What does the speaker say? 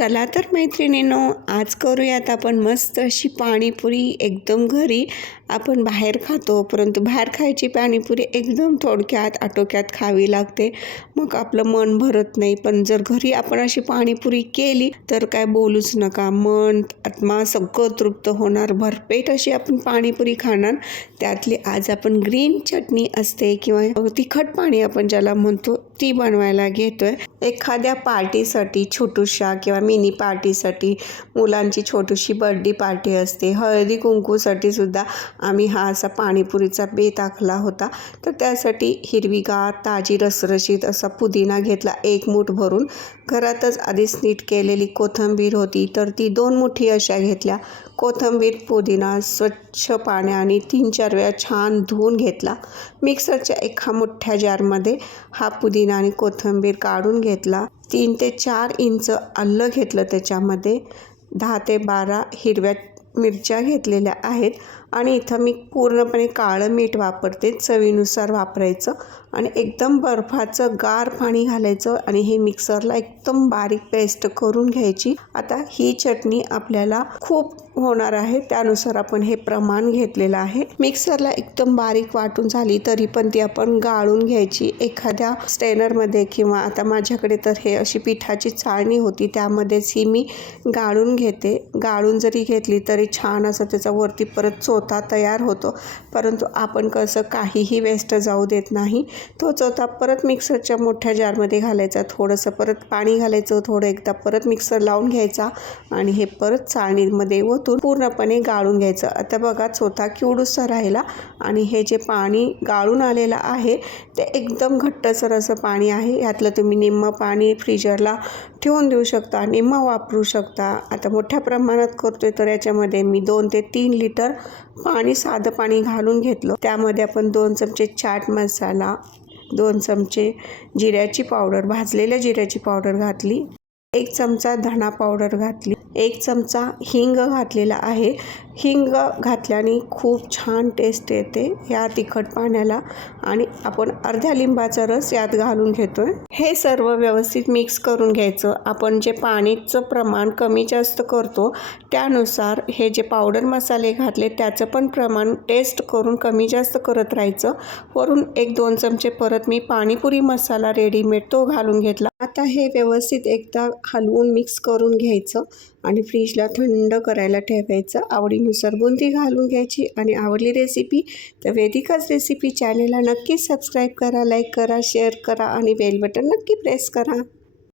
चला तर मैत्रिणींनो, आज करूयात आपण मस्त अशी पाणीपुरी एकदम घरी. आपण बाहेर खातो, परंतु बाहेर खायची पाणीपुरी एकदम थोडक्यात आटोक्यात खावी लागते, मग आपलं मन भरत नाही. पण जर घरी आपण अशी पाणीपुरी केली तर काय बोलूच नका, मन आत्मा सगळं तृप्त होणार. भरपेट अशी आपण पाणीपुरी खाणार. त्यातली आज आपण ग्रीन चटणी असते किंवा तिखट पाणी आपण ज्याला म्हणतो ती बनवायला घेतोय. एखाद्या पार्टीसाठी, छोटूशा किंवा मिनी पार्टीसाठी, मुलांची छोटीशी बर्थडे पार्टी असते, हळदी कुंकूसाठी सुद्धा आम्ही हा असा पाणीपुरीचा बेत आखला होता. तर त्यासाठी हिरवीगार ताजी रसरशीत असा पुदिना घेतला 1 मूठ भरून. घरातच आधीच नीट केलेली कोथिंबीर होती तर ती 2 मुठी अशा घेतल्या. कोथिंबीर पुदिना स्वच्छ पाण्याने 3-4 वेळा छान धुवून घेतला. मिक्सरच्या एका मोठ्या जारमध्ये हा पुदिना आणि कोथिंबीर काढून घेतला. 3 ते 4 इंच आलं घेतलं, त्याच्यामध्ये 10 ते 12 हिरव्या मिरच्या घेतलेल्या आहेत. आणि इथं मी पूर्णपणे काळं मीठ वापरते, चवीनुसार वापरायचं. आणि एकदम बर्फाचं गार पाणी घालायचं आणि हे मिक्सरला एकदम बारीक पेस्ट करून घ्यायची. आता ही चटणी आपल्याला खूप होणार आहे, त्यानुसार आपण हे प्रमाण घेतलेलं आहे. मिक्सरला एकदम बारीक वाटून झाली तरी पण ती आपण गाळून घ्यायची एखाद्या स्ट्रेनरमध्ये, किंवा आता माझ्याकडे तर हे अशी पिठाची चाळणी होती त्यामध्येच ही मी गाळून घेते. गाळून जरी घेतली तरी छान असं त्याचा वरती परत चोथा तयार होतो, परंतु आपण कसं काहीही वेस्ट जाऊ देत नाही. तो चोथा परत मिक्सरच्या मोठ्या जारमध्ये घालायचा, थोडंसं परत पाणी घालायचं, थोडं एकदा परत मिक्सर लावून घ्यायचा आणि हे परत चाळणीमध्ये ओतून पूर्णपणे गाळून घ्यायचं. आता बघा चोथा किवडूसा राहिला आणि हे जे पाणी गाळून आलेलं आहे ते एकदम घट्टसर असं पाणी आहे. यातलं तुम्ही निम्मं पाणी फ्रीजरला ठेवून देऊ शकता, निम्मं वापरू शकता. आता मोठ्या प्रमाणात करतोय तर याच्यामध्ये मी 2 ते 3 लिटर पाणी, साधं पाणी घालून घेतलं. त्यामध्ये आपण 2 चमचे चाट मसाला, 2 चमचे जिऱ्याची पावडर, भाजलेल्या जिऱ्याची पावडर घातली, 1 चमचा धणा पावडर घातली, 1 चमचा हिंग घातलेला आहे. हिंग घातल्याने खूप छान टेस्ट येते या तिखट पाण्याला. आणि आपण अर्ध्या लिंबाचा रस यात घालून घेतोय. हे सर्व व्यवस्थित मिक्स करून घ्यायचं. आपण जे पाणीचं प्रमाण कमी जास्त करतो त्यानुसार हे जे पावडर मसाले घातले त्याचं पण प्रमाण टेस्ट करून कमी जास्त करत राहायचं. वरून 1-2 चमचे परत मी पाणीपुरी मसाला रेडीमेड तो घालून घेतला. आता हे व्यवस्थित एकदा हलवून मिक्स करून घ्यायचं आणि फ्रीजला थंड करायला ठेवायचं. आवडीनुसार बुंदी घालून घ्यायची. आणि आवडली रेसिपी तर वेदिकाज रेसिपी चॅनेलला नक्की सबस्क्राईब करा, लाईक करा, शेअर करा आणि बेल बटन नक्की प्रेस करा.